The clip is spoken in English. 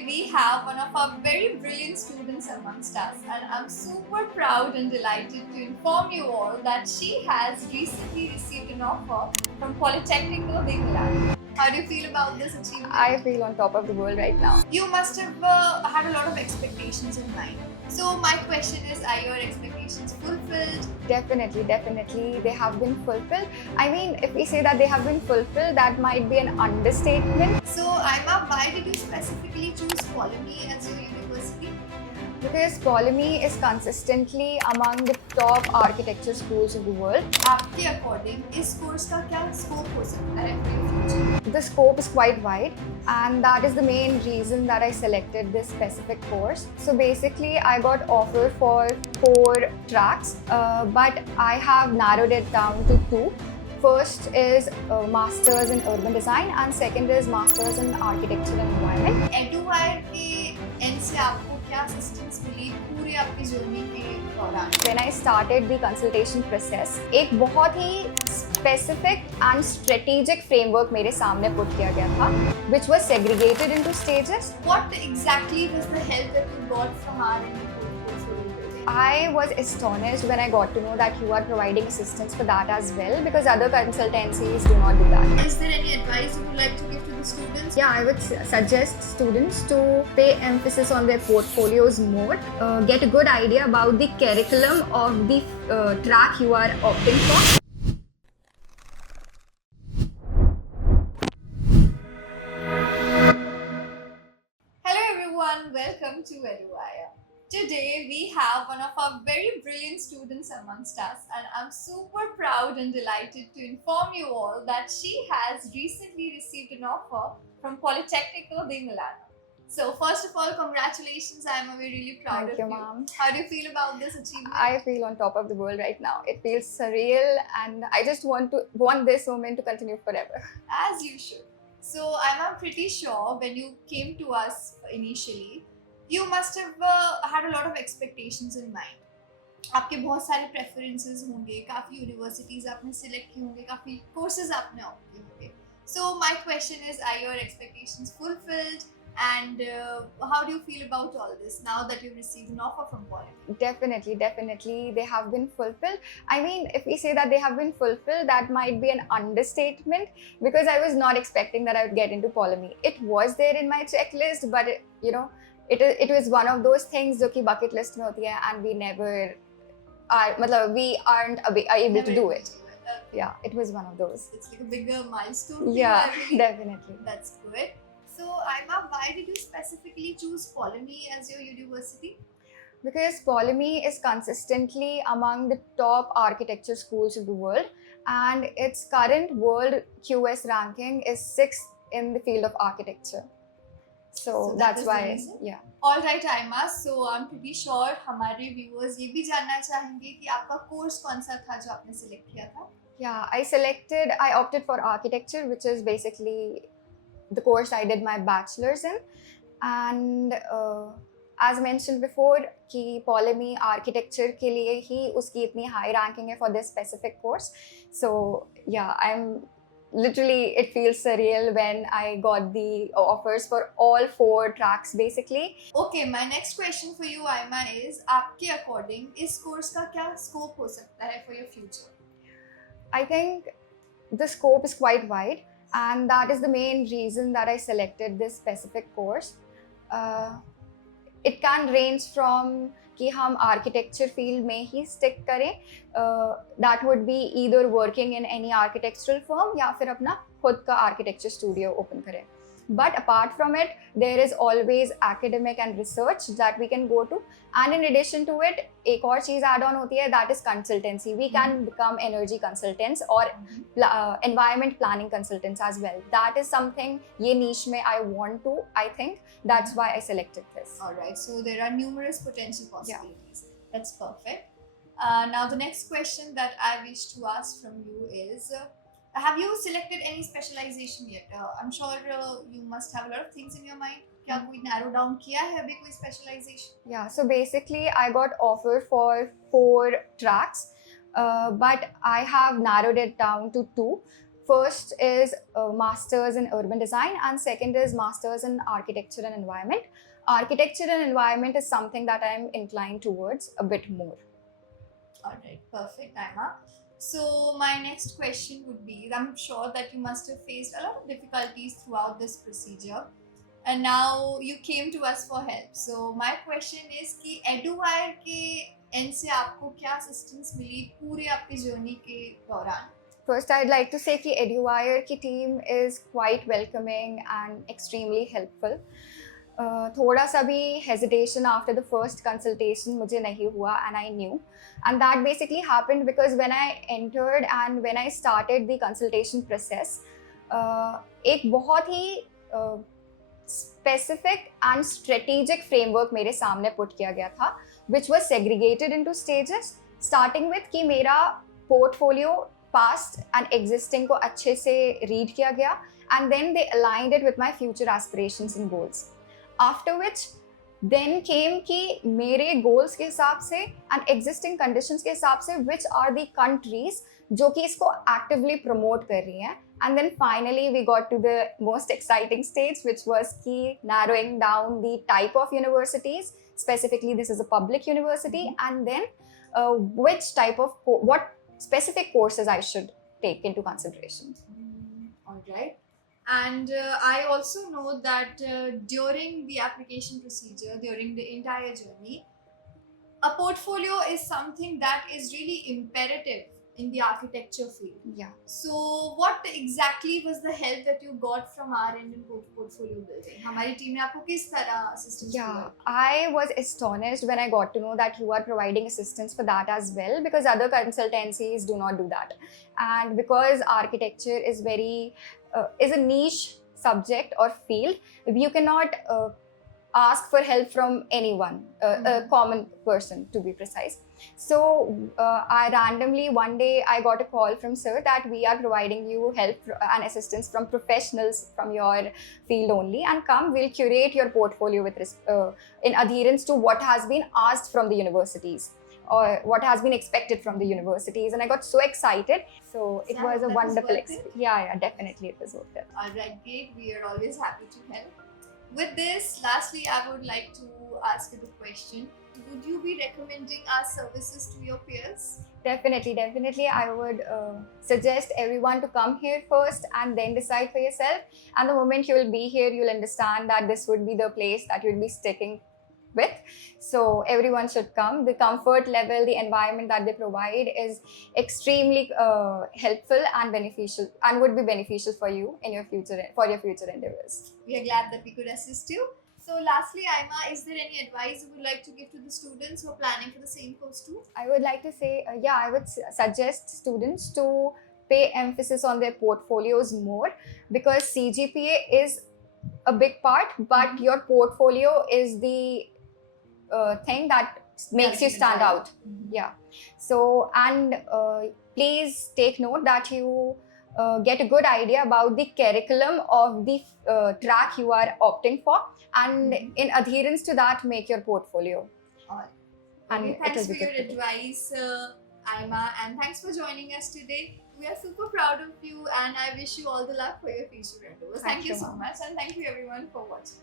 Today we have one of our very brilliant students amongst us, and I'm super proud and delighted to inform you all that she has recently received an offer from Polytechnico di Milan. How do you feel about this achievement? I feel on top of the world right now. You must have had a lot of expectations in mind. So my question is, are your expectations fulfilled? Definitely, they have been fulfilled. I mean, if we say that they have been fulfilled, that might be an understatement. So Aima, why did you specifically choose Polyme as your university? Because Polyme is consistently among the top architecture schools of the world. आपके according इस course का क्या scope हो सकता है for your future? The scope is quite wide, and that is the main reason that I selected this specific course. So basically, I got offered for 4 tracks, but I have narrowed it down to 2. First is Masters in Urban Design, and second is Masters in Architecture and Environment. एडुवायर के and से आपको क्या assistance मिली पूरी आपकी journey के दौरान? When I started the consultation process, एक बहुत ही specific and strategic framework मेरे सामने put किया गया था, which was segregated into stages. What exactly was the help that you got from our end? I was astonished when I got to know that you are providing assistance for that as well, because other consultancies do not do that. Is there any advice you would like to give to the students? Yeah, I would suggest students to pay emphasis on their portfolios more, get a good idea about the curriculum of the track you are opting for. Hello everyone, welcome to EduWire. Today we have one of our very brilliant students amongst us, and I'm super proud and delighted to inform you all that she has recently received an offer from Polytechnico di Milano. So first of all, congratulations. I'm really proud Thank of you, you. ma'am. How do you feel about this achievement? I feel on top of the world right now. It feels surreal, and I just want this moment to continue forever. As you should. So I'm pretty sure when you came to us initially, you must have had a lot of expectations in mind. आपके बहुत सारे preferences होंगे, काफ़ी universities आपने select की होंगे, काफ़ी courses आपने ऑप्ट किए होंगे. So my question is, are your expectations fulfilled? And how do you feel about all this now that you've received an offer from Polyme? Definitely, they have been fulfilled. I mean, if we say that they have been fulfilled, that might be an understatement, because I was not expecting that I would get into Polyme. It was there in my checklist, but it was one of those things जो कि bucket list में होती है, and we never are, मतलब we aren't able to do it. Yeah, it was one of those. It's like a bigger milestone for Yeah, you, I believe. definitely. That's good. So Aima, why did you specifically choose Polyme as your university? Because Polyme is consistently among the top architecture schools of the world, and its current world QS ranking is 6th in the field of architecture. So that that's is the why, reason? yeah. All right, Aima. So I'm pretty sure हमारे viewers ये भी जानना चाहेंगे कि आपका course कौन सा था जो आपने सिलेक्ट किया था? Yeah, I opted for architecture, which is basically the course I did my bachelor's in. And as mentioned before, कि Polyme architecture के लिए ही उसकी इतनी high ranking है for this specific course. So yeah, it feels surreal when I got the offers for all 4 tracks basically. Okay, my next question for you, Aima, is आपके according इस course का क्या scope हो सकता है for your future? I think the scope is quite wide, and that is the main reason that I selected this specific course. It can range from कि हम architecture field में ही stick करें, that would be either working in any architectural firm या फिर अपना खुद का architecture studio open करें. But apart from it, there is always academic and research that we can go to. And in addition to it, एक और चीज़ add on होती है, that is consultancy. We can become energy consultants or environment planning consultants as well. That is something ये niche में I want to, I think. That's why I selected this. Alright, so there are numerous potential possibilities. Yeah. That's perfect. Now the next question that I wish to ask from you is, have you selected any specialization yet? I'm sure you must have a lot of things in your mind. क्या कोई narrow down किया है अभी कोई specialization? Yeah, so basically I got offered for 4 tracks, but I have narrowed it down to 2. first is Masters in Urban Design, and second is Masters in Architecture and Environment. Architecture and Environment is something that I'm inclined towards a bit more. All right, perfect, Aima. So my next question would be, I'm sure that you must have faced a lot of difficulties throughout this procedure, and now you came to us for help. So my question is कि EduWire के end से आपको क्या assistance मिली पूरे आपके journey के दौरान? First, I'd like to say that EduWire की team is quite welcoming and extremely helpful. थोड़ा सा भी hesitation after the first consultation मुझे नहीं हुआ, and I knew. And that basically happened because when I entered and when I started the consultation process, एक बहुत ही specific and strategic framework मेरे सामने put किया गया था, which was segregated into stages, starting with कि मेरा portfolio past and existing को अच्छे से read किया गया, and then they aligned it with my future aspirations and goals. After which then came कि मेरे goals के हिसाब से and existing conditions के हिसाब से which are the countries जो कि इसको actively promote कर रही हैं, and then finally we got to the most exciting stage, which was कि narrowing down the type of universities, specifically this is a public university, and then which type of what specific courses I should take into consideration. All right. And I also know that during the application procedure, during the entire journey, a portfolio is something that is really imperative in the architecture field. Yeah. So what exactly was the help that you got from our end in portfolio building? हमारी team ने आपको किस तरह assistance Yeah, I was astonished when I got to know that you are providing assistance for that as well, because other consultancies do not do that. And because architecture is is a niche subject or field, you cannot ask for help from anyone, a common person to be precise. So I randomly one day I got a call from sir that we are providing you help and assistance from professionals from your field only, and come, we'll curate your portfolio with in adherence to what has been asked from the universities or what has been expected from the universities. And I got so excited. So it was a wonderful experience. Yeah, definitely it was worth it. All right, Kate, we are always happy to help. With this, lastly, I would like to ask you the question, would you be recommending our services to your peers? Definitely. I would suggest everyone to come here first and then decide for yourself. And the moment you will be here, you'll understand that this would be the place that you'll be sticking with. So everyone should come. The comfort level, the environment that they provide is extremely helpful and beneficial, and would be beneficial for you in your future endeavors. We are glad that we could assist you. So lastly, Aima, is there any advice you would like to give to the students who are planning for the same course too? I would like to say, I would suggest students to pay emphasis on their portfolios more, because CGPA is a big part, but your portfolio is the thing that makes you stand out. Yeah. So, and please take note that you get a good idea about the curriculum of the track you are opting for, and in adherence to that, make your portfolio. And thanks for your advice, Aima, and thanks for joining us today. We are super proud of you, and I wish you all the luck for your future endeavors. Thank you so much, and thank you everyone for watching.